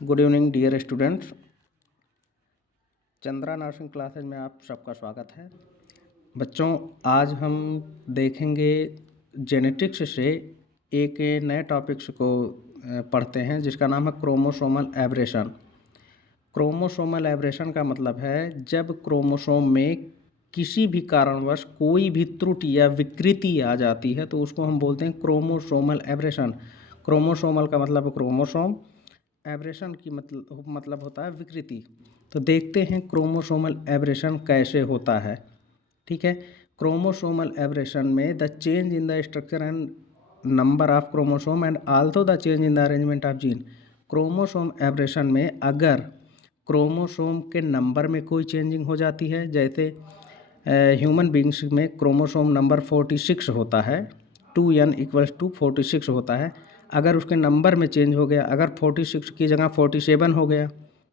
Good evening dear students. Chandra nursing classes में आप सबका स्वागत है। बच्चों, आज हम देखेंगे जेनेटिक्स से एक नए टॉपिक्स को पढ़ते हैं जिसका नाम है क्रोमोसोमल एब्रेशन। क्रोमोसोमल एब्रेशन का मतलब है जब क्रोमोसोम में किसी भी कारणवश कोई भी त्रुटि या विकृति आ जाती है तो उसको हम बोलते हैं क्रोमोसोमल एब्रेशन। क्रोमोसोमल का मतलब है क्रोमोसोम, एब्रेशन की मतलब होता है विकृति। तो देखते हैं क्रोमोसोमल एब्रेशन कैसे होता है। ठीक है, क्रोमोसोमल एब्रेशन में the change in the structure and number of chromosome and also the change in the arrangement of gene. Chromosome aberration में अगर क्रोमोसोम के नंबर में कोई चेंजिंग हो जाती है, जैसे ह्यूमन बींग्स में क्रोमोसोम नंबर 46 होता है, 2n = 46 होता है। अगर उसके नंबर में चेंज हो गया, अगर 46 की जगह 47 हो गया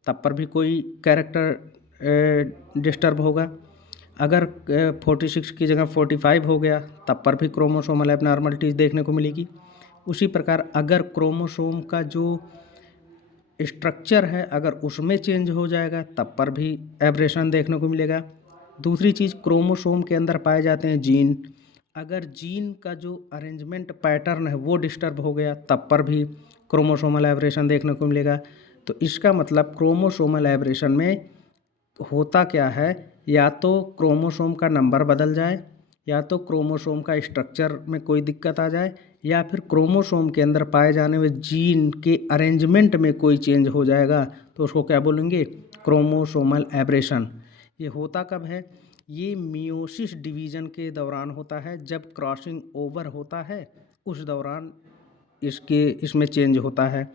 तब पर भी कोई कैरेक्टर डिस्टर्ब होगा। अगर 46 की जगह 45 हो गया तब पर भी क्रोमोसोमल एबनॉर्मलिटीज़ देखने को मिलेगी। उसी प्रकार अगर क्रोमोसोम का जो स्ट्रक्चर है अगर उसमें चेंज हो जाएगा तब पर भी एब्रेशन देखने को मिलेगा। दूसरी चीज़, क्रोमोसोम के अंदर पाए जाते हैं जीन। अगर जीन का जो अरेंजमेंट पैटर्न है वो डिस्टर्ब हो गया तब पर भी क्रोमोसोमल एब्रेशन देखने को मिलेगा। तो इसका मतलब क्रोमोसोमल एब्रेशन में होता क्या है, या तो क्रोमोसोम का नंबर बदल जाए, या तो क्रोमोसोम का स्ट्रक्चर में कोई दिक्कत आ जाए, या फिर क्रोमोसोम के अंदर पाए जाने वाले जीन के अरेंजमेंट में कोई चेंज हो जाएगा तो उसको क्या बोलेंगे, क्रोमोसोमल एब्रेशन। ये होता कब है, ये मियोसिस डिवीज़न के दौरान होता है। जब क्रॉसिंग ओवर होता है उस दौरान इसमें चेंज होता है,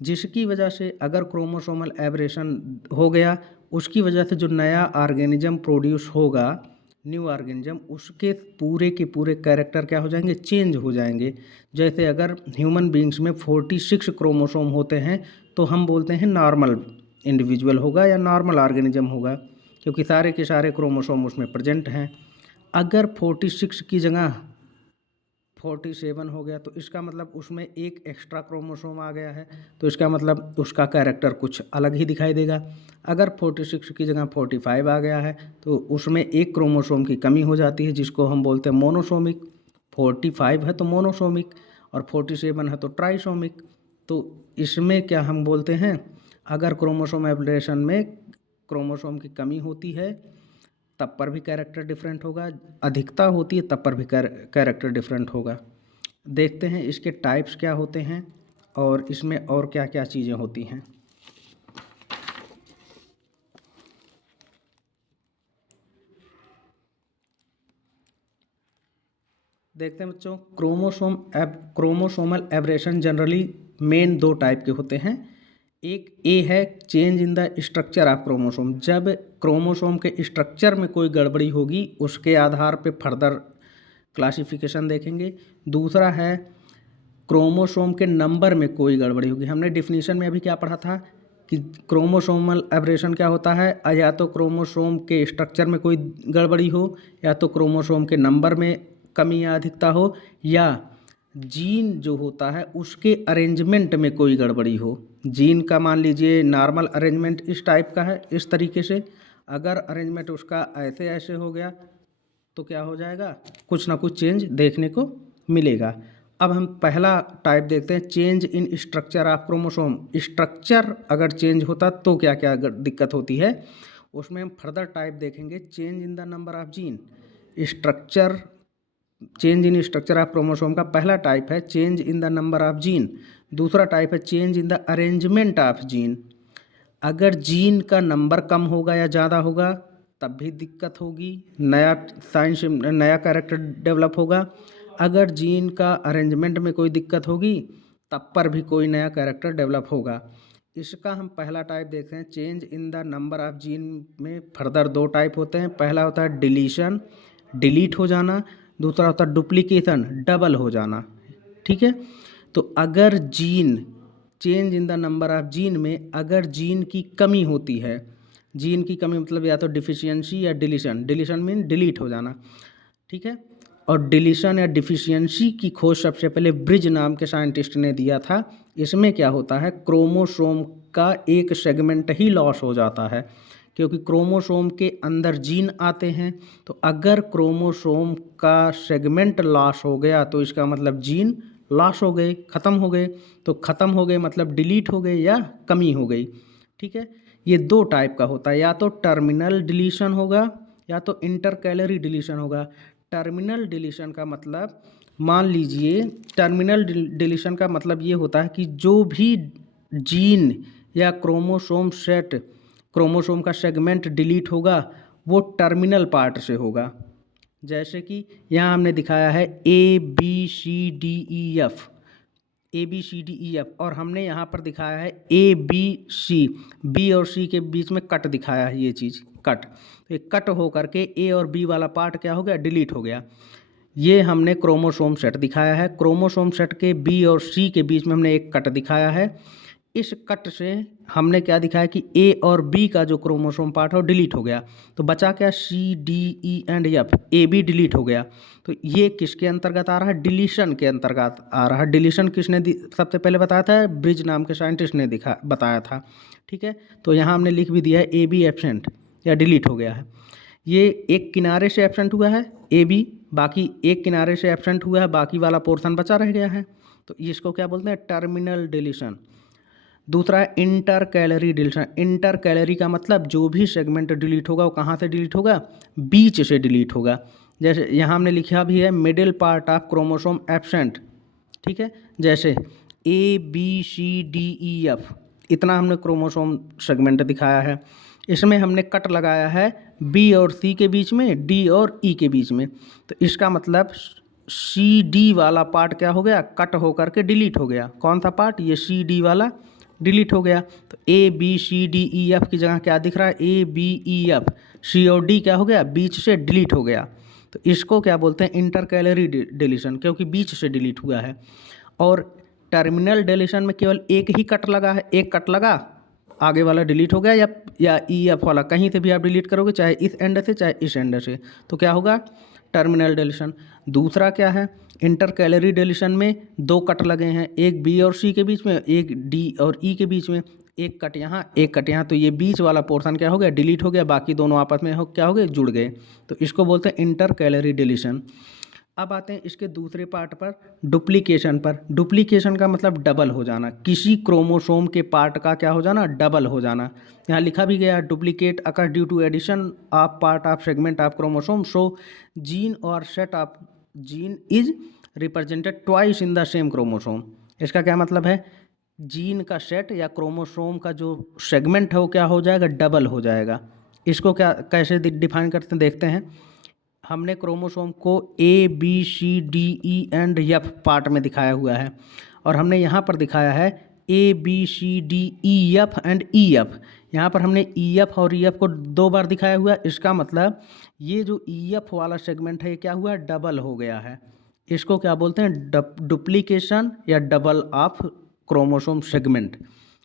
जिसकी वजह से अगर क्रोमोसोमल एब्रेशन हो गया उसकी वजह से जो नया ऑर्गेनिज्म प्रोड्यूस होगा, न्यू ऑर्गेनिज्म, उसके पूरे के पूरे कैरेक्टर क्या हो जाएंगे, चेंज हो जाएंगे। जैसे अगर ह्यूमन बींग्स में 46 क्रोमोसोम होते हैं तो हम बोलते हैं नॉर्मल इंडिविजुअल होगा या नॉर्मल ऑर्गेनिज्म होगा, क्योंकि सारे के सारे क्रोमोसोम उसमें प्रेजेंट हैं। अगर 46 की जगह 47 हो गया तो इसका मतलब उसमें एक एक्स्ट्रा क्रोमोसोम आ गया है, तो इसका मतलब उसका कैरेक्टर कुछ अलग ही दिखाई देगा। अगर 46 की जगह 45 आ गया है तो उसमें एक क्रोमोसोम की कमी हो जाती है जिसको हम बोलते हैं मोनोसोमिक। 45 है तो मोनोसोमिक और 47 है तो ट्राइसोमिक। तो इसमें क्या हम बोलते हैं, अगर क्रोमोसोम एब्रेशन में क्रोमोसोम की कमी होती है तब पर भी कैरेक्टर डिफरेंट होगा, अधिकता होती है तब पर भी कैरेक्टर डिफरेंट होगा। देखते हैं इसके टाइप्स क्या होते हैं और इसमें और क्या क्या चीज़ें होती हैं। देखते हैं बच्चों, क्रोमोसोमल एब्रेशन जनरली मेन दो टाइप के होते हैं। एक ए है change in the structure of chromosome. जब क्रोमोसोम के स्ट्रक्चर में कोई गड़बड़ी होगी उसके आधार पे फर्दर क्लासिफिकेशन देखेंगे। दूसरा है क्रोमोसोम के नंबर में कोई गड़बड़ी होगी। हमने डिफिनीशन में अभी क्या पढ़ा था कि क्रोमोसोमल एब्रेशन क्या होता है, या तो क्रोमोसोम के स्ट्रक्चर में कोई गड़बड़ी हो, या तो क्रोमोसोम के नंबर में कमी या अधिकता हो, या जीन जो होता है उसके अरेंजमेंट में कोई गड़बड़ी हो। जीन का मान लीजिए नॉर्मल अरेंजमेंट इस टाइप का है, इस तरीके से, अगर अरेंजमेंट उसका ऐसे ऐसे हो गया तो क्या हो जाएगा, कुछ ना कुछ चेंज देखने को मिलेगा। अब हम पहला टाइप देखते हैं, change in structure of chromosome. Structure अगर चेंज होता तो क्या क्या दिक्कत होती है, उसमें हम फर्दर टाइप देखेंगे। Change in the number of gene, structure, change in structure of chromosome का पहला टाइप है change in the number of gene. दूसरा टाइप है change in the arrangement of gene. अगर जीन का नंबर कम होगा या ज़्यादा होगा तब भी दिक्कत होगी, नया साइंस नया कैरेक्टर डेवलप होगा। अगर जीन का अरेंजमेंट में कोई दिक्कत होगी तब पर भी कोई नया कैरेक्टर डेवलप होगा। इसका हम पहला टाइप देखते हैं change in the number of जीन में फर्दर दो टाइप होते हैं। पहला होता है डिलीशन, डिलीट हो जाना। दूसरा होता है डुप्लीकेशन, डबल हो जाना। ठीक है, तो अगर gene, change in the number of जीन में अगर जीन की कमी होती है, जीन की कमी मतलब या तो डिफिशियंसी या डिलीशन, डिलीशन मीन डिलीट हो जाना। ठीक है, और डिलीशन या डिफिशियंसी की खोज सबसे पहले ब्रिज नाम के साइंटिस्ट ने दिया था। इसमें क्या होता है, क्रोमोसोम का एक सेगमेंट ही लॉस हो जाता है, क्योंकि क्रोमोसोम के अंदर जीन आते हैं। तो अगर क्रोमोसोम का सेगमेंट लॉस हो गया तो इसका मतलब जीन लॉस हो गए, ख़त्म हो गए। तो ख़त्म हो गए मतलब डिलीट हो गए या कमी हो गई। ठीक है, ये दो टाइप का होता है, या तो टर्मिनल डिलीशन होगा या तो इंटरकैलरी डिलीशन होगा। टर्मिनल डिलीशन का मतलब, मान लीजिए टर्मिनल डिलीशन का मतलब ये होता है कि जो भी जीन या क्रोमोसोम सेट, क्रोमोसोम का सेगमेंट डिलीट होगा वो टर्मिनल पार्ट से होगा। जैसे कि यहाँ हमने दिखाया है ABCDEF, ABCDEF, और हमने यहाँ पर दिखाया है ABC, B और C के बीच में कट दिखाया है, ये चीज़ कट। तो ये कट हो करके A और B वाला पार्ट क्या हो गया, डिलीट हो गया। ये हमने क्रोमोसोम सेट दिखाया है। क्रोमोसोम सेट के B और C के बीच में हमने एक कट दिखाया है। इस कट से हमने क्या दिखाया कि A और B का जो क्रोमोसोम पार्ट है वो डिलीट हो गया। तो बचा क्या, C, D, E and F, A भी डिलीट हो गया। तो ये किसके अंतर्गत आ रहा है, डिलीशन के अंतर्गत आ रहा है। डिलीशन किसने सबसे पहले बताया था, ब्रिज नाम के साइंटिस्ट ने बताया था। ठीक है, तो यहाँ हमने लिख भी दिया है AB एब्सेंट या डिलीट हो गया है। ये एक किनारे से एब्सेंट हुआ है AB, बाकी एक किनारे से एब्सेंट हुआ है, बाकी वाला पोर्शन बचा रह गया है। तो इसको क्या बोलते हैं, टर्मिनल डिलीशन। दूसरा है inter calorie deletion. Inter calorie का मतलब जो भी सेगमेंट डिलीट होगा वो कहाँ से डिलीट होगा, बीच से डिलीट होगा। जैसे यहाँ हमने लिखा भी है middle part of chromosome absent. ठीक है, जैसे ABCDEF, इतना हमने क्रोमोसोम सेगमेंट दिखाया है। इसमें हमने कट लगाया है B और C के बीच में, D और E के बीच में। तो इसका मतलब CD वाला पार्ट क्या हो गया, कट होकर के डिलीट हो गया। कौन सा पार्ट, ये CD वाला डिलीट हो गया। तो ABCDEF की जगह क्या दिख रहा है, ABEF, C और D क्या हो गया, बीच से डिलीट हो गया। तो इसको क्या बोलते हैं, इंटर कैलरी डिलीशन, क्योंकि बीच से डिलीट हुआ है। और टर्मिनल डिलीशन में केवल एक ही कट लगा है, एक कट लगा, आगे वाला डिलीट हो गया, या EF वाला कहीं से भी आप डिलीट करोगे, चाहे इस एंड से चाहे इस एंड से, तो क्या होगा, टर्मिनल डिलीशन। दूसरा क्या है, इंटर कैलरी डिलीशन में दो कट लगे हैं, एक B और C के बीच में, एक D और E के बीच में, एक कट यहाँ एक कट यहाँ। तो ये बीच वाला पोर्शन क्या हो गया, डिलीट हो गया, बाकी दोनों आपस में क्या हो गए, जुड़ गए। तो इसको बोलते हैं इंटर कैलरी डिलीशन। अब आते हैं इसके दूसरे पार्ट पर, डुप्लीकेशन पर। डुप्लीकेशन का मतलब डबल हो जाना, किसी क्रोमोसोम के पार्ट का क्या हो जाना, डबल हो जाना। यहाँ लिखा भी गया, duplicate occur due to addition of part of segment of chromosome, so gene और set of gene is represented twice in the same chromosome. इसका क्या मतलब है, जीन का सेट या क्रोमोसोम का जो सेगमेंट है वो क्या हो जाएगा, डबल हो जाएगा। इसको क्या कैसे डिफाइन करते हैं, देखते हैं। हमने क्रोमोसोम को ABCDE एंड F पार्ट में दिखाया हुआ है, और हमने यहाँ पर दिखाया है ABCDEF एंड EF। यहाँ पर हमने EF और EF को दो बार दिखाया हुआ है। इसका मतलब ये जो EF वाला सेगमेंट है ये क्या हुआ, डबल हो गया है। इसको क्या बोलते हैं, डुप्लीकेशन या डबल ऑफ क्रोमोसोम सेगमेंट।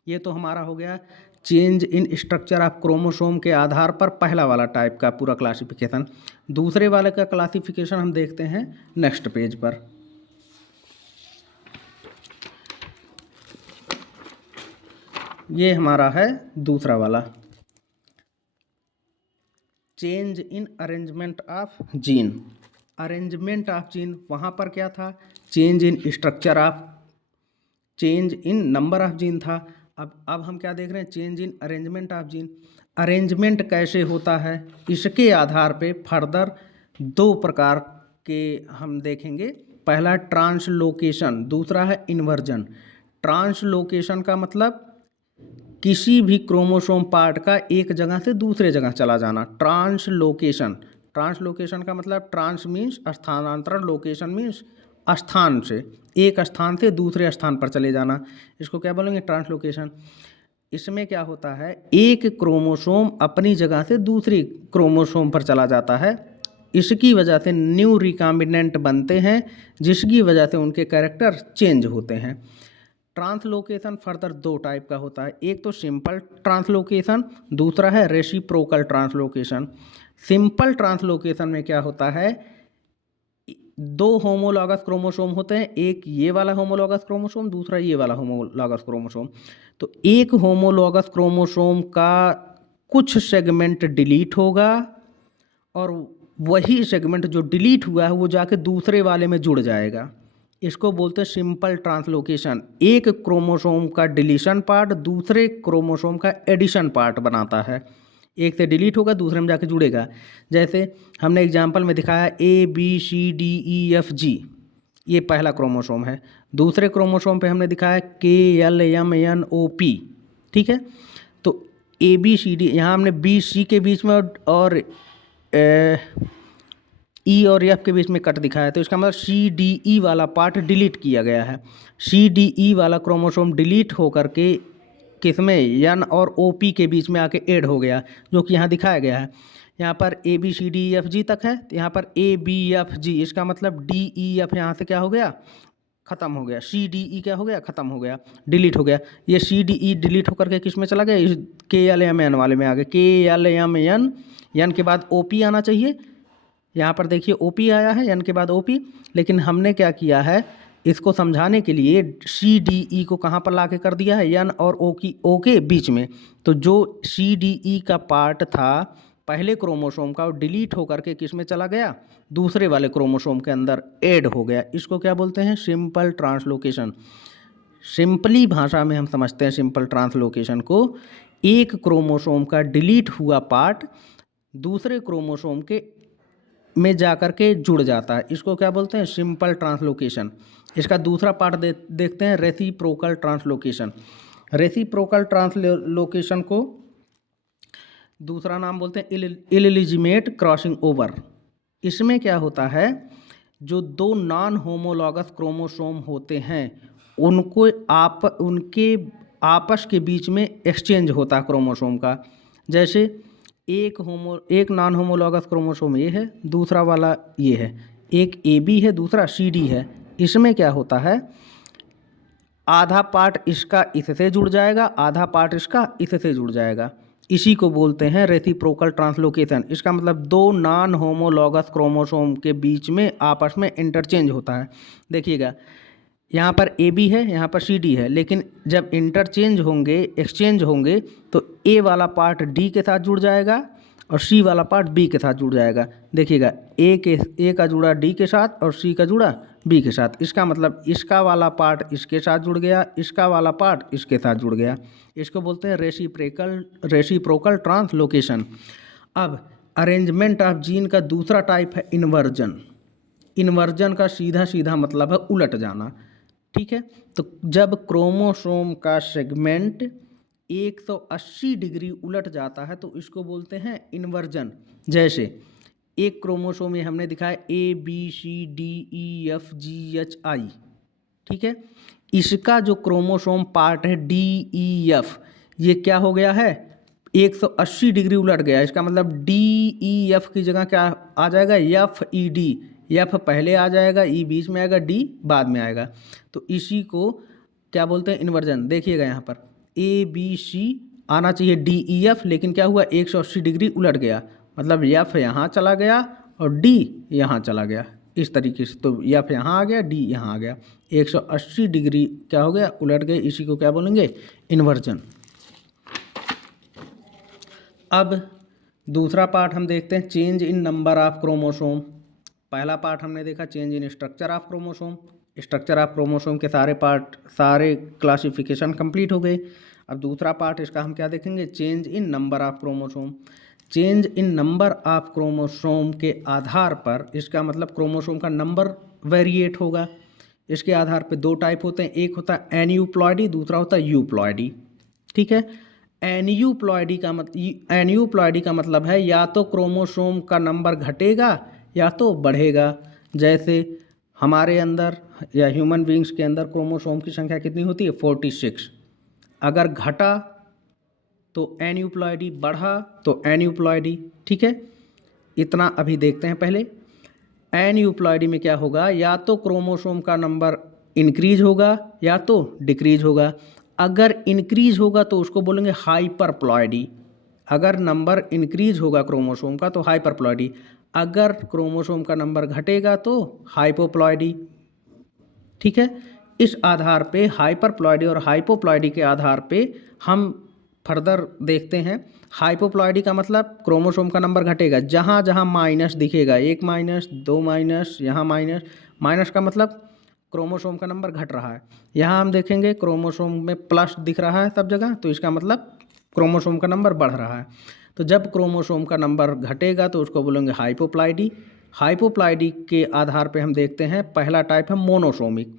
ये तो हमारा हो गया change in structure of chromosome के आधार पर पहला वाला टाइप का पूरा क्लासिफिकेशन। दूसरे वाले का क्लासिफिकेशन हम देखते हैं नेक्स्ट पेज पर। ये हमारा है दूसरा वाला, change in arrangement of gene. Arrangement of gene, वहाँ पर क्या था, change in structure of, change in number of gene था। अब हम क्या देख रहे हैं, change in arrangement of gene. Arrangement कैसे होता है, इसके आधार पे फर्दर दो प्रकार के हम देखेंगे। पहला ट्रांसलोकेशन, दूसरा है इन्वर्जन। ट्रांसलोकेशन का मतलब किसी भी क्रोमोसोम पार्ट का एक जगह से दूसरे जगह चला जाना, ट्रांसलोकेशन। ट्रांसलोकेशन का मतलब ट्रांस मीन्स स्थानांतरण, लोकेशन मीन्स स्थान से, एक स्थान से दूसरे स्थान पर चले जाना, इसको क्या बोलेंगे, ट्रांसलोकेशन। इसमें क्या होता है, एक क्रोमोसोम अपनी जगह से दूसरी क्रोमोसोम पर चला जाता है, इसकी वजह से न्यू रिकॉम्बिनेंट बनते हैं, जिसकी वजह से उनके कैरेक्टर चेंज होते हैं। ट्रांसलोकेशन फर्दर दो टाइप का होता है, एक तो सिंपल ट्रांसलोकेशन, दूसरा है रेसिप्रोकल ट्रांसलोकेशन। सिंपल ट्रांसलोकेशन में क्या होता है, दो होमोलॉगस क्रोमोसोम होते हैं, एक ये वाला होमोलॉगस क्रोमोसोम, दूसरा ये वाला होमोलॉगस क्रोमोसोम। तो एक होमोलॉगस क्रोमोसोम का कुछ सेगमेंट डिलीट होगा और वही सेगमेंट जो डिलीट हुआ है वो जाके दूसरे वाले में जुड़ जाएगा। इसको बोलते हैं सिंपल ट्रांसलोकेशन। एक क्रोमोसोम का डिलीशन पार्ट दूसरे क्रोमोसोम का एडिशन पार्ट बनाता है। एक से डिलीट होगा, दूसरे में जाके जुड़ेगा। जैसे हमने एग्जाम्पल में दिखाया ABCDEFG, ये पहला क्रोमोसोम है। दूसरे क्रोमोसोम पे हमने दिखाया KLMNOP, ठीक है। तो ABCD, यहाँ हमने BC के बीच में और E और F के बीच में कट दिखाया, तो इसका मतलब CDE वाला पार्ट डिलीट किया गया है। CDE वाला क्रोमोसोम डिलीट होकर के किसमें, N और OP के बीच में आके ऐड हो गया, जो कि यहाँ दिखाया गया है। यहाँ पर ABCDEFG तक है, तो यहाँ पर ABFG, इसका मतलब DEF यहाँ से क्या हो गया, ख़त्म हो गया। CDE क्या हो गया, ख़त्म हो गया, डिलीट हो गया। ये CDE डिलीट होकर के किस में चला गया, इस KLMN वाले में आ गया। KLMN, N के बाद OP आना चाहिए। यहाँ पर देखिए OP आया है, N के बाद OP, लेकिन हमने क्या किया है, इसको समझाने के लिए CDE को कहाँ पर ला के कर दिया है, N और O के बीच में। तो जो CDE का पार्ट था पहले क्रोमोसोम का, वो डिलीट होकर के किस में चला गया, दूसरे वाले क्रोमोसोम के अंदर ऐड हो गया। इसको क्या बोलते हैं, सिंपल ट्रांसलोकेशन। सिंपली भाषा में हम समझते हैं सिंपल ट्रांसलोकेशन को, एक क्रोमोसोम का डिलीट हुआ पार्ट दूसरे क्रोमोसोम के में जाकर के जुड़ जाता है। इसको क्या बोलते हैं, सिंपल ट्रांसलोकेशन। इसका दूसरा पार्ट देखते हैं, रेसिप्रोकल ट्रांसलोकेशन। रेसिप्रोकल ट्रांसलोकेशन को दूसरा नाम बोलते हैं इलिजिमेट क्रॉसिंग ओवर। इसमें क्या होता है, जो दो नॉन होमोलॉगस क्रोमोसोम होते हैं उनको उनके आपस के बीच में एक्सचेंज होता है क्रोमोसोम का। जैसे एक नॉन होमोलॉगस क्रोमोसोम ये है, दूसरा वाला ये है, एक AB है, दूसरा CD है। इसमें क्या होता है, आधा पार्ट इसका इससे जुड़ जाएगा, आधा पार्ट इसका इससे जुड़ जाएगा। इसी को बोलते हैं रेसिप्रोकल ट्रांसलोकेशन। इसका मतलब दो नॉन होमोलॉगस क्रोमोसोम के बीच में आपस में इंटरचेंज होता है। देखिएगा, यहाँ पर AB है, यहाँ पर CD है, लेकिन जब इंटरचेंज होंगे, एक्सचेंज होंगे, तो A वाला पार्ट D के साथ जुड़ जाएगा और C वाला पार्ट B के साथ जुड़ जाएगा। देखिएगा, A का जुड़ा D के साथ और C का जुड़ा B के साथ। इसका मतलब इसका वाला पार्ट इसके साथ जुड़ गया, इसका वाला पार्ट इसके साथ जुड़ गया। इसको बोलते हैं रेसिप्रोकल ट्रांसलोकेशन। अब अरेंजमेंट ऑफ जीन का दूसरा टाइप है इन्वर्जन। इन्वर्जन का सीधा सीधा मतलब है उलट जाना, ठीक है। तो जब क्रोमोसोम का सेगमेंट 180 डिग्री उलट जाता है तो इसको बोलते हैं इन्वर्जन। जैसे एक क्रोमोसोम में हमने दिखाया ABCDEFGHI, ठीक है। इसका जो क्रोमोसोम पार्ट है DEF, ये क्या हो गया है, 180 डिग्री उलट गया। इसका मतलब DEF की जगह क्या आ जाएगा, FED। F पहले आ जाएगा, E बीच में आएगा, D बाद में आएगा। तो इसी को क्या बोलते हैं, इन्वर्जन। देखिएगा यहाँ पर ABC आना चाहिए DEF, लेकिन क्या हुआ, 180 डिग्री उलट गया। मतलब F यहाँ चला गया और D यहाँ चला गया, इस तरीके से। तो F यहाँ आ गया, D यहाँ आ गया, 180 डिग्री क्या हो गया, उलट गए। इसी को क्या बोलेंगे, इन्वर्जन। अब दूसरा पार्ट हम देखते हैं, change in number of chromosome. पहला पार्ट हमने देखा change in structure of chromosome. Structure of chromosome के सारे क्लासिफिकेशन कंप्लीट हो गए। अब दूसरा पार्ट इसका हम क्या देखेंगे, change in number of chromosome. Change in number of chromosome के आधार पर, इसका मतलब क्रोमोसोम का नंबर वेरिएट होगा। इसके आधार पर दो टाइप होते हैं, एक होता है एन्यूप्लॉइडी, दूसरा होता है यूप्लॉइडी, ठीक है। एन्यूप्लॉइडी का मतलब है या तो क्रोमोसोम का नंबर घटेगा या तो बढ़ेगा। जैसे हमारे अंदर या ह्यूमन बींग्स के अंदर क्रोमोसोम की संख्या कितनी होती है, 46। अगर घटा तो एन्यूप्लॉइडी, बढ़ा तो एन्यूप्लॉइडी, ठीक है। इतना अभी देखते हैं पहले। एन्यूप्लॉइडी में क्या होगा, या तो क्रोमोसोम का नंबर इंक्रीज होगा या तो डिक्रीज होगा। अगर इंक्रीज होगा तो उसको बोलेंगे हाइपरप्लॉइडी। अगर नंबर इंक्रीज होगा क्रोमोसोम का तो हाइपरप्लॉइडी। अगर क्रोमोसोम का नंबर घटेगा तो हाइपोप्लॉइडी। ठीक है, इस आधार पे हाइपरप्लॉइडी और हाइपोप्लॉइडी के आधार पे हम फर्दर देखते हैं। हाइपोप्लॉइडी का मतलब क्रोमोसोम का नंबर घटेगा, जहाँ जहाँ माइनस दिखेगा, 1 माइनस, 2 माइनस, यहाँ माइनस। माइनस का मतलब क्रोमोसोम का नंबर घट रहा है। यहाँ हम देखेंगे क्रोमोसोम में प्लस दिख रहा है सब जगह, तो इसका मतलब क्रोमोसोम का नंबर बढ़ रहा है। तो जब क्रोमोसोम का नंबर घटेगा तो उसको बोलेंगे हाइपोप्लॉइडी। हाइपोप्लॉइडी के आधार पे हम देखते हैं, पहला टाइप है मोनोसोमिक।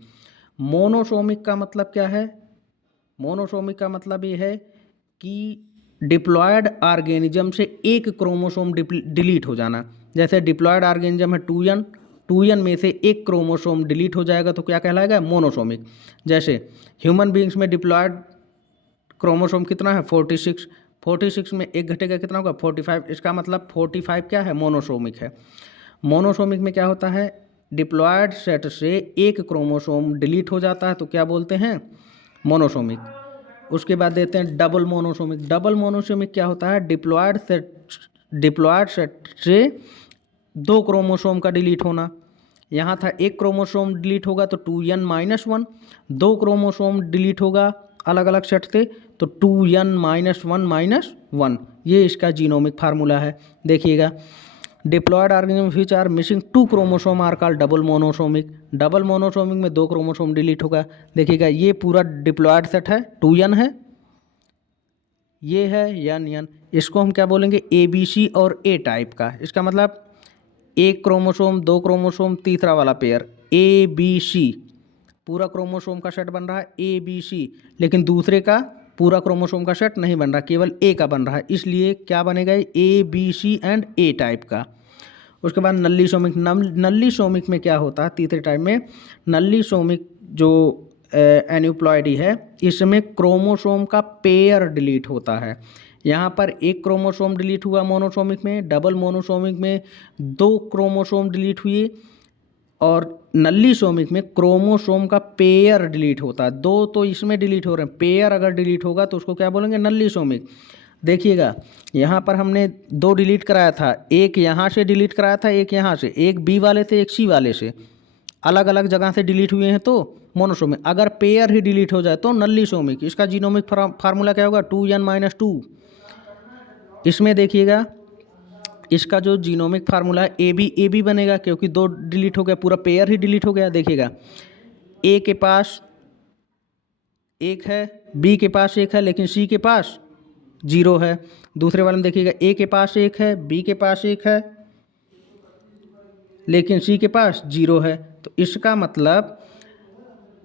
मोनोसोमिक का मतलब क्या है? मोनोसोमिक का मतलब ये है कि डिप्लॉयड ऑर्गेनिज्म से एक क्रोमोसोम डिलीट हो जाना। जैसे डिप्लॉयड ऑर्गेनिज्म है 2n, 2n में से एक क्रोमोसोम डिलीट हो जाएगा तो क्या कहलाएगा? मोनोसोमिक। जैसे ह्यूमन बींग्स में डिप्लॉयड क्रोमोसोम कितना है? 46। 46 में एक घटेगा कितना होगा? 45। इसका मतलब 45 क्या है? मोनोसोमिक है। मोनोसोमिक में क्या होता है? डिप्लॉयड सेट से एक क्रोमोसोम डिलीट हो जाता है तो क्या बोलते हैं? मोनोसोमिक। उसके बाद देते हैं डबल मोनोसोमिक। डबल मोनोसोमिक क्या होता है? डिप्लॉयड सेट से 2 क्रोमोसोम का डिलीट होना। यहाँ था एक क्रोमोसोम डिलीट होगा तो 2n-1, 2 क्रोमोसोम डिलीट होगा अलग अलग सेट से तो 2n-1-1। ये इसका जीनोमिक फार्मूला है। देखिएगा, diploid organism which are missing 2 chromosome are called double monosomic. Double monosomic में 2 क्रोमोसोम डिलीट होगा। देखिएगा, ये पूरा डिप्लॉयड सेट है, 2n है, ये है n। इसको हम क्या बोलेंगे? ABC और A टाइप का। इसका मतलब एक क्रोमोसोम, 2 क्रोमोसोम, तीसरा वाला पेयर ABC, पूरा क्रोमोसोम का सेट बन रहा है ABC, लेकिन दूसरे का पूरा क्रोमोसोम का सेट नहीं बन रहा, केवल A का बन रहा है, इसलिए क्या बनेगा? ABC एंड A टाइप का। उसके बाद नल्ली सोमिक। नल्ली सोमिक में क्या होता है? तीसरे टाइप में नल्ली सोमिक जो एन्यूप्लॉइडी है, इसमें क्रोमोसोम का पेयर डिलीट होता है। यहाँ पर एक क्रोमोसोम डिलीट हुआ मोनोसोमिक में, डबल मोनोसोमिक में 2 क्रोमोसोम डिलीट हुए, और नल्ली सोमिक में क्रोमोसोम का पेयर डिलीट होता है। 2 तो इसमें डिलीट हो रहे हैं, पेयर अगर डिलीट होगा तो उसको क्या बोलेंगे? नल्ली सोमिक। देखिएगा, यहाँ पर हमने 2 डिलीट कराया था, एक यहाँ से डिलीट कराया था, एक यहाँ से, एक B वाले से, एक C वाले से, अलग अलग जगह से डिलीट हुए हैं तो मोनोसोमिक। अगर पेयर ही डिलीट हो जाए तो नल्ली सोमिक। इसका जीनोमिक फार्मूला क्या होगा? 2n-2। इसमें देखिएगा, इसका जो जीनोमिक फार्मूला है AB बनेगा, क्योंकि 2 डिलीट हो गया, पूरा पेयर ही डिलीट हो गया। देखिएगा, A के पास 1 है, B के पास 1 है, लेकिन C के पास 0 है। दूसरे वाले में देखिएगा, A के पास 1 है, B के पास 1 है, लेकिन C के पास 0 है। तो इसका मतलब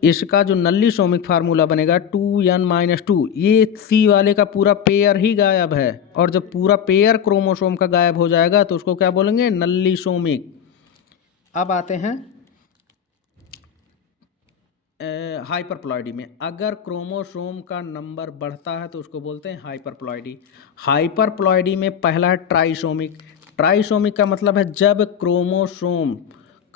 इसका जो नल्ली सोमिक फार्मूला बनेगा 2n-2। ये C वाले का पूरा पेयर ही गायब है, और जब पूरा पेयर क्रोमोसोम का गायब हो जाएगा तो उसको क्या बोलेंगे? नल्ली सोमिक। अब आते हैं हाइपरप्लॉइडी में। अगर क्रोमोसोम का नंबर बढ़ता है तो उसको बोलते हैं हाइपरप्लॉइडी। हाइपरप्लॉइडी में पहला है ट्राइसोमिक। ट्राइसोमिक का मतलब है जब क्रोमोसोम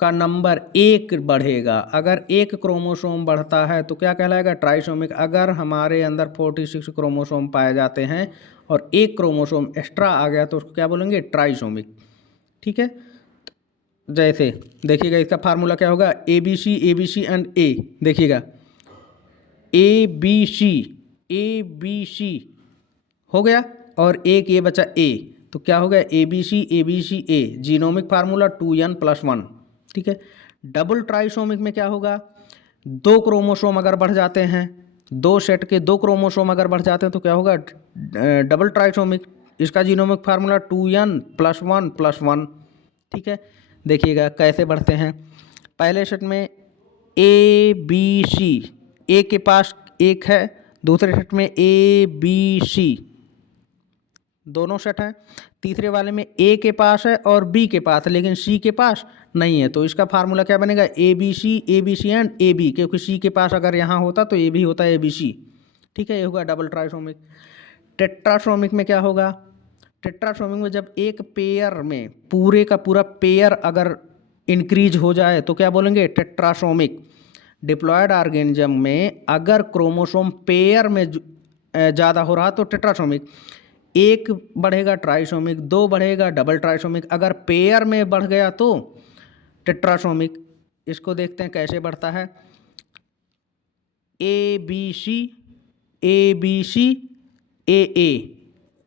का नंबर 1 बढ़ेगा। अगर एक क्रोमोसोम बढ़ता है तो क्या कहलाएगा? ट्राइसोमिक। अगर हमारे अंदर 46 क्रोमोसोम पाए जाते हैं और एक क्रोमोसोम एक्स्ट्रा आ गया तो उसको क्या बोलेंगे? ट्राइसोमिक। ठीक है, जैसे देखिएगा, इसका फार्मूला क्या होगा? ABC and A। देखिएगा, ABC हो गया और एक ये बचा A, तो क्या हो गया? ABC A। Genomic formula 2n+1। ठीक है। डबल ट्राइसोमिक में क्या होगा? 2 क्रोमोसोम अगर बढ़ जाते हैं, 2 सेट के 2 क्रोमोसोम अगर बढ़ जाते हैं तो क्या होगा? Double trisomic. इसका जीनोमिक फार्मूला 2n+1+1। ठीक है, देखिएगा कैसे बढ़ते हैं। पहले सेट में ABC, A के पास 1 है, दूसरे सेट में ABC, दोनों सेट हैं। तीसरे वाले में A के पास है और B के पास है, लेकिन C के पास नहीं है, तो इसका फार्मूला क्या बनेगा? ABC एंड AB, क्योंकि C के पास अगर यहाँ होता तो AB होता है ABC। ठीक है, ये होगा डबल ट्राइसोमिक। टेट्रासोमिक में क्या होगा? टेट्रासोमिक में जब एक पेयर में पूरे का पूरा पेयर अगर इंक्रीज हो जाए तो क्या बोलेंगे? टेट्रासोमिक। डिप्लॉयड ऑर्गेनिज्म में अगर क्रोमोसोम पेयर में ज़्यादा हो रहा तो टेट्रासोमिक। एक बढ़ेगा ट्राइसोमिक, दो बढ़ेगा डबल ट्राइसोमिक, अगर पेयर में बढ़ गया तो टेट्रासोमिक। इसको देखते हैं कैसे बढ़ता है। A B C, A B C, ए ए,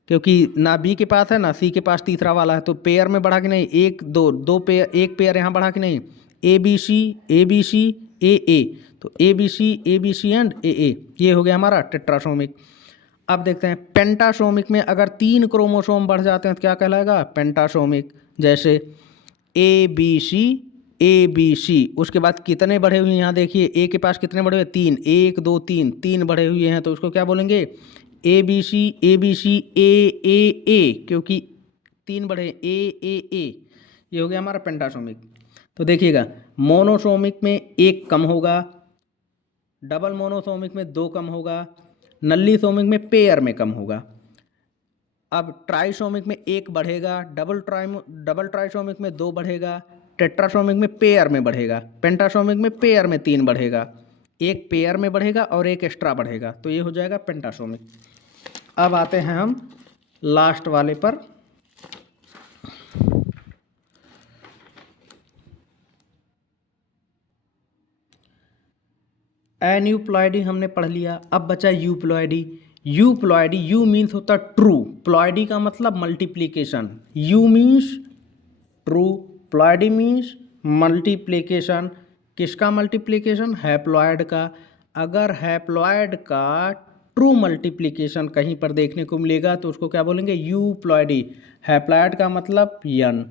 क्योंकि ना बी के पास है ना सी के पास तीसरा वाला है, तो पेयर में बढ़ा कि नहीं, एक दो, दो पेयर, एक पेयर यहाँ बढ़ा कि नहीं, A B C, A B C, ए ए, तो ए बी सी एंड ए ए, ये हो गया हमारा टेट्रासोमिक। अब देखते हैं पेंटासोमिक में अगर 3 क्रोमोसोम बढ़ जाते हैं तो क्या कहलाएगा, पेंटासोमिक। जैसे ए बी सी, उसके बाद कितने बढ़े हुए हैं यहाँ देखिए, ए के पास कितने बढ़े हुए हैं, 3, 1 2 3, 3 बढ़े हुए हैं, तो उसको क्या बोलेंगे, ए बी सी ए, क्योंकि 3 बढ़े, ए, ये हो गया हमारा पेंटासोमिक। तो देखिएगा मोनोसोमिक में 1 कम होगा, डबल मोनोसोमिक में 2 कम होगा, नल्ली सोमिक में पेयर में कम होगा। अब ट्राइसोमिक में 1 बढ़ेगा, डबल ट्राइसोमिक में 2 बढ़ेगा, टेट्रासोमिक में पेयर में बढ़ेगा, पेंटासोमिक में पेयर में 3 बढ़ेगा, एक पेयर में बढ़ेगा और एक एक्स्ट्रा बढ़ेगा, तो ये हो जाएगा पेंटासोमिक। अब आते हैं हम लास्ट वाले पर। एन्यूप्लॉइडी हमने पढ़ लिया, अब बचा यूप्लॉइडी। यूप्लॉइडी, यू मीन्स होता ट्रू, प्लॉइडी का मतलब multiplication, you means true, ploidy means multiplication. किसका मल्टीप्लीकेशन, हैप्लॉइड का। अगर हैप्लॉइड का ट्रू मल्टीप्लीकेशन कहीं पर देखने को मिलेगा तो उसको क्या बोलेंगे, यूप्लॉइडी। हैप्लॉइड का मतलब यन,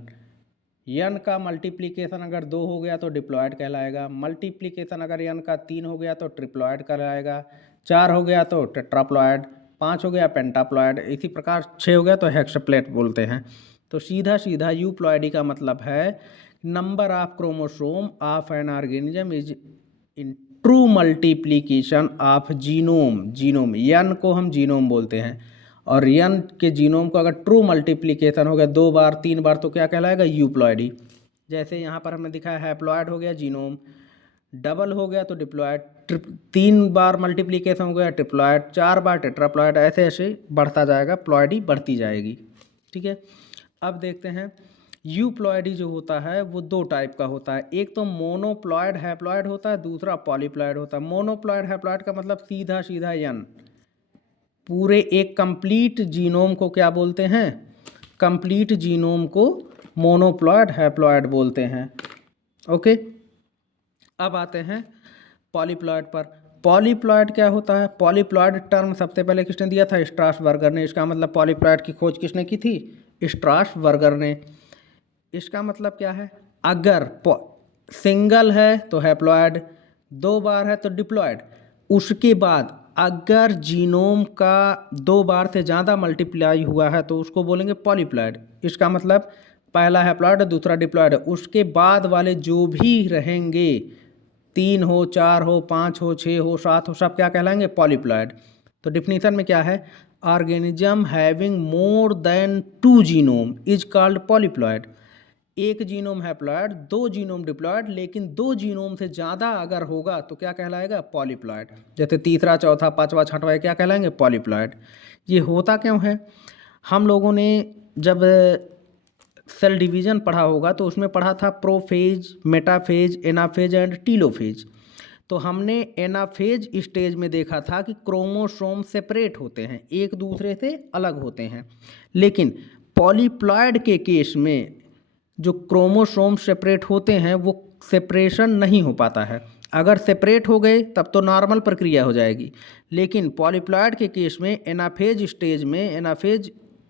यन का मल्टीप्लिकेशन अगर 2 हो गया तो डिप्लॉयड कहलाएगा, मल्टीप्लिकेशन अगर यन का 3 हो गया तो ट्रिप्लॉयड कहलाएगा, 4 हो गया तो टेट्राप्लॉयड, 5 हो गया पेंटाप्लॉयड, इसी प्रकार 6 हो गया तो हेक्साप्लेट बोलते हैं। तो सीधा सीधा यूप्लॉइडी का मतलब है number of chromosome of an organism is in true multiplication of genome, यन को हम जीनोम बोलते हैं, और यन के जीनोम को अगर ट्रू मल्टीप्लिकेशन हो गया 2 बार 3 बार तो क्या कहलाएगा, यूप्लॉइडी। जैसे यहाँ पर हमने दिखाया हैप्लॉइड हो गया जीनोम, डबल हो गया तो डिप्लॉयड, 3 बार मल्टीप्लिकेशन हो गया ट्रिप्लॉयड, 4 बार टेट्राप्लॉयड, ऐसे ऐसे बढ़ता जाएगा, प्लॉइडी बढ़ती जाएगी। ठीक है, अब देखते हैं यूप्लॉइडी जो होता है वो 2 टाइप का होता है, एक तो मोनोप्लॉयड हैप्लॉयड होता है, दूसरा पॉलीप्लॉयड होता है। मोनोप्लॉयड हैप्लॉयड का मतलब सीधा सीधा यन, पूरे एक कंप्लीट जीनोम को क्या बोलते हैं, कंप्लीट जीनोम को मोनोप्लॉयड हैप्लॉयड बोलते हैं। ओके, अब आते हैं पॉलीप्लॉयड पर। पॉलीप्लॉयड क्या होता है, पॉलीप्लॉयड टर्म सबसे पहले किसने दिया था, स्ट्रासबर्गर ने। इसका मतलब पॉलीप्लॉयड की खोज किसने की थी, स्ट्रासबर्गर ने। इसका मतलब क्या है, अगर सिंगल है तो हैप्लॉयड, 2 बार है तो डिप्लॉयड, उसके बाद अगर जीनोम का 2 बार से ज़्यादा मल्टीप्लाई हुआ है तो उसको बोलेंगे पॉलीप्लॉयड। इसका मतलब पहला हैप्लॉयड दूसरा डिप्लॉयड, उसके बाद वाले जो भी रहेंगे, 3 हो 4 हो 5 हो 6 हो 7 हो, सब क्या कहलाएंगे, पॉलीप्लॉयड। तो डिफिनीशन में क्या है, organism having more than 2 genome is called polyploid. एक जीनोम हैप्लॉयड, 2 जीनोम डिप्लॉयड, लेकिन 2 जीनोम से ज़्यादा अगर होगा तो क्या कहलाएगा, पॉलीप्लॉयड। जैसे तीसरा चौथा पांचवा छठवां क्या कहलाएंगे, पॉलीप्लॉयड। ये होता क्यों है, हम लोगों ने जब सेल डिवीज़न पढ़ा होगा तो उसमें पढ़ा था prophase, metaphase, anaphase and telophase. तो हमने एनाफेज स्टेज में देखा था कि क्रोमोसोम सेपरेट होते हैं, एक दूसरे से अलग होते हैं, लेकिन पॉलीप्लॉयड के केस में जो क्रोमोसोम सेपरेट होते हैं वो सेपरेशन नहीं हो पाता है। अगर सेपरेट हो गए तब तो नॉर्मल प्रक्रिया हो जाएगी, लेकिन पॉलीप्लॉयड के केस में एनाफेज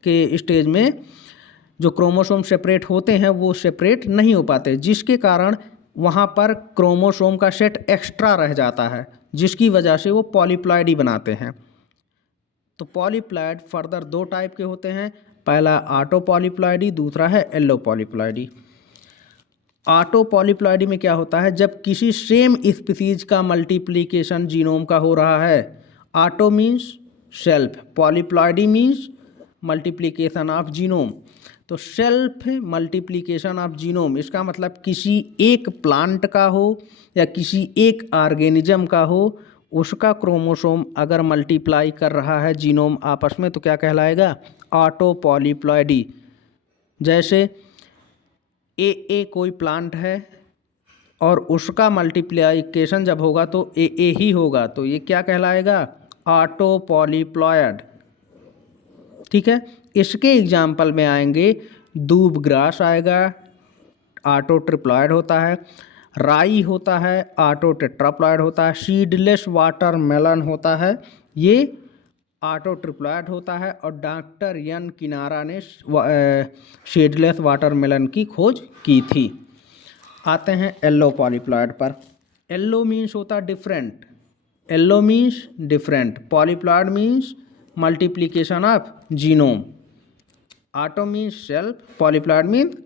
के स्टेज में जो क्रोमोसोम सेपरेट होते हैं वो सेपरेट नहीं हो पाते, जिसके कारण वहाँ पर क्रोमोसोम का सेट एक्स्ट्रा रह जाता है, जिसकी वजह से वो पॉलीप्लॉयड ही बनाते हैं। तो पॉलीप्लॉयड फर्दर 2 टाइप के होते हैं, पहला ऑटो पॉलीप्लॉयडी, दूसरा है एलो पॉलीप्लॉयडी। ऑटो पॉलीप्लॉयडी में क्या होता है, जब किसी सेम स्पीसीज का मल्टीप्लिकेशन जीनोम का हो रहा है, auto means self, polyploidy means multiplication of genome. तो सेल्फ मल्टीप्लिकेशन ऑफ जीनोम, इसका मतलब किसी एक प्लांट का हो या किसी एक ऑर्गेनिज्म का हो, उसका क्रोमोसोम अगर मल्टीप्लाई कर रहा है जीनोम आपस में तो क्या कहलाएगा? Auto polyploidy. जैसे ए कोई प्लांट है और उसका मल्टीप्लिकेशन जब होगा तो ए ही होगा, तो ये क्या कहलाएगा? ऑटो पॉलीप्लॉयड। ठीक है, इसके एग्जाम्पल में आएंगे दूब ग्रास आएगा, ऑटो ट्रिप्लॉयड होता है। राई होता है, ऑटो टेट्राप्लॉयड होता है। सीडलेस वाटरमेलन होता है, ये ऑटो ट्रिप्लॉयड होता है। और डॉक्टर यन किनारा ने सीडलेस वाटरमेलन की खोज की थी। आते हैं येलो पॉलीप्लॉयड पर। येलो मीन्स होता है different, allo means different, polyploid means multiplication of genome, auto means self, polyploid means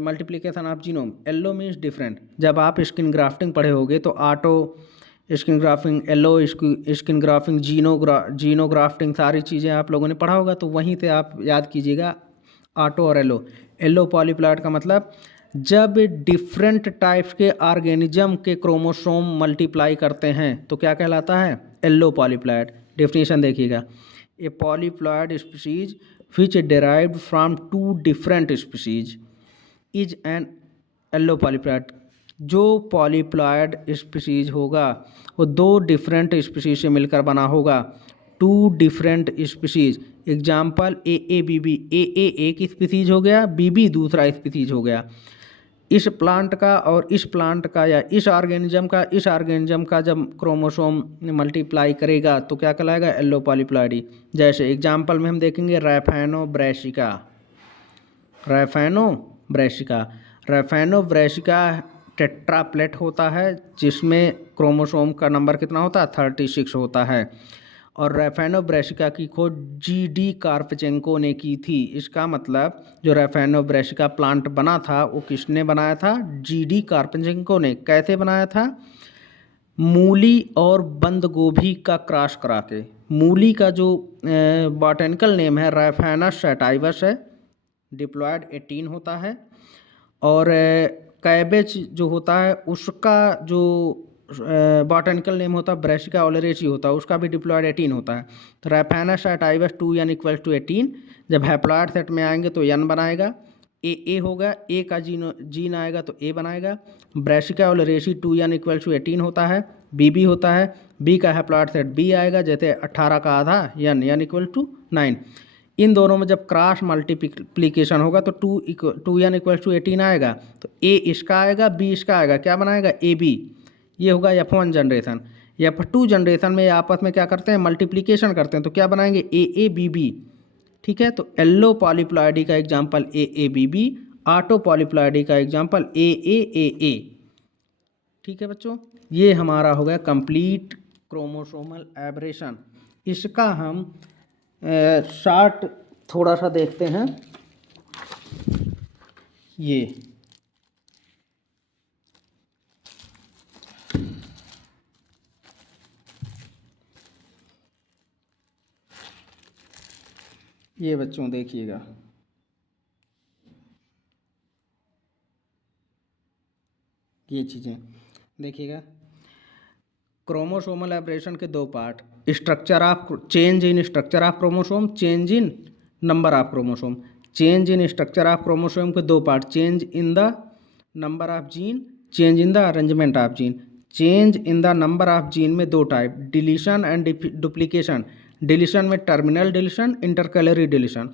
multiplication of genome, allo means different. जब आप स्किन ग्राफ्टिंग पढ़े होगे तो auto skin grafting, allo skin grafting, xeno grafting, सारी चीज़ें आप लोगों ने पढ़ा होगा, तो वहीं से आप याद कीजिएगा ऑटो और येलो। येलो पॉलीप्लॉयड का मतलब जब डिफरेंट टाइप्स के ऑर्गेनिज्म के क्रोमोसोम मल्टीप्लाई करते हैं तो क्या कहलाता है? Yellow polyploid. डेफिनेशन देखिएगा, a polyploid species which derived from two different species is an allo polyploid. जो पॉलीप्लॉयड स्पीशीज होगा वो दो डिफरेंट स्पीशीज से मिलकर बना होगा, two different species. Example A B B, A एक स्पीशीज हो गया, बी बी दूसरा स्पीशीज हो गया। इस प्लांट का और इस प्लांट का या इस ऑर्गेनिज्म का जब क्रोमोसोम मल्टीप्लाई करेगा तो क्या कहलाएगा? येलो पॉलीप्लॉयडी। जैसे एग्जाम्पल में हम देखेंगे रैफेनो ब्रेसिका टेट्राप्लेट होता है, जिसमें क्रोमोसोम का नंबर कितना होता है? 36 होता है। और रैफेनो ब्रेसिका की खोज जी.डी. कार्पचेंको ने की थी। इसका मतलब जो रैफेनो ब्रेसिका प्लांट बना था वो किसने बनाया था? जी.डी. कार्पचेंको ने। कैसे बनाया था? मूली और बंद गोभी का क्रॉस करा के। मूली का जो बॉटनिकल नेम है रैफेनस सैटाइवस है, डिप्लॉयड 18 होता है। और कैबेज जो होता है उसका जो बॉटनिकल नेम होता है ब्रेसिका ओलेरेसी होता है, उसका भी डिप्लॉयड 18 होता है। तो रैफेनस सैटाइवस 2n = 18। जब हैप्लॉयड सेट में आएंगे तो n बनाएगा, ए होगा, ए का जीन आएगा तो ए बनाएगा। ब्रेसिका ओलेरेसी 2n = 18 होता है, बी होता है, बी का हैप्लॉयड सेट बी आएगा, जैसे 18 का आधा n = 9। इन दोनों में जब क्रॉस मल्टीप्लिकेशन होगा तो 2n = 18 आएगा, तो ए इसका आएगा, बी इसका आएगा, क्या बनाएगा? A B. ये होगा F1 जनरेशन। F2 जनरेशन में आपस में क्या करते हैं? मल्टीप्लिकेशन करते हैं, तो क्या बनाएंगे? A B B. ठीक है, तो येलो पॉलीप्लॉयडी का example A B B, auto polyploidy का एग्जाम्पल ए। ठीक है बच्चों, ये हमारा हो गया कंप्लीट क्रोमोसोमल एब्रेशन। इसका हम शार्ट थोड़ा सा देखते हैं। ये बच्चों देखिएगा, ये चीज़ें देखिएगा। क्रोमोसोमल एब्रेशन के दो part, structure of change in structure of chromosome, change in number of chromosome. Change in structure of chromosome के दो part, change in the number of gene, change in the arrangement of gene. Change in the number of जीन में दो type, deletion and duplication. Deletion में terminal deletion, intercalary deletion.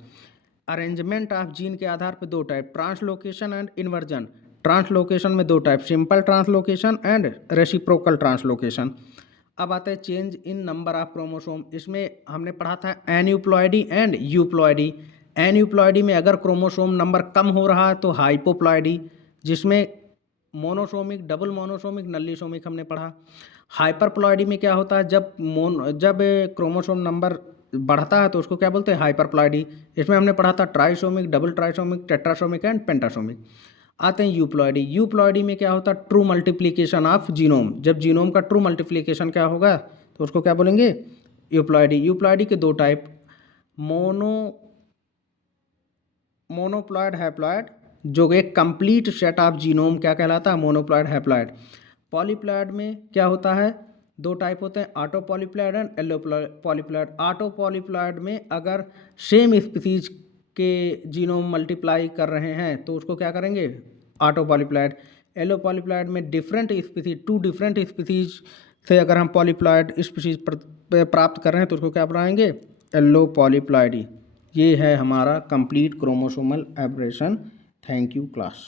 Arrangement of gene के आधार पर दो type, translocation and inversion. Translocation में दो type, simple translocation and reciprocal translocation. अब आता है change in number of chromosome. इसमें हमने पढ़ा था एन्यूप्लॉयडी एंड यूप्लॉयडी। एन्यूप्लॉयडी में अगर क्रोमोसोम नंबर कम हो रहा है तो हाइपोप्लॉयडी, जिसमें मोनोसोमिक, डबल मोनोसोमिक, नल्लीसोमिक हमने पढ़ा। हाइपरप्लॉयडी में क्या होता है? जब क्रोमोसोम नंबर बढ़ता है तो उसको क्या बोलते हैं? हाइपरप्लॉयडी। इसमें हमने पढ़ा था ट्राइसोमिक, डबल ट्राइसोमिक, टेट्रासोमिक एंड पेंटासोमिक। आते हैं यूप्लॉयडी। यूप्लॉयडी में क्या होता है? True multiplication of genome. जब जीनोम का ट्रू मल्टीप्लिकेशन क्या होगा तो उसको क्या बोलेंगे? यूप्लॉयडी। यूप्लॉयडी के दो टाइप, मोनोप्लॉयड, हैप्लॉयड, जो एक कंप्लीट सेट ऑफ जीनोम क्या कहलाता है? मोनोप्लॉयड, हैप्लॉयड। पॉलीप्लॉयड में क्या होता है? दो टाइप होते हैं, autopolyploid and allopolyploid. Autopolyploid में अगर सेम स्पीसीज के जीनोम मल्टीप्लाई कर रहे हैं तो उसको क्या करेंगे, ऑटो पॉलीप्लॉइड। एलो पॉलीप्लॉइड में different species, two different species से अगर हम पॉलीप्लॉइड स्पीसीज प्राप्त कर रहे हैं तो उसको क्या बनाएंगे, एलो पॉलीप्लॉइडी। ये है हमारा complete chromosomal aberration. Thank you class.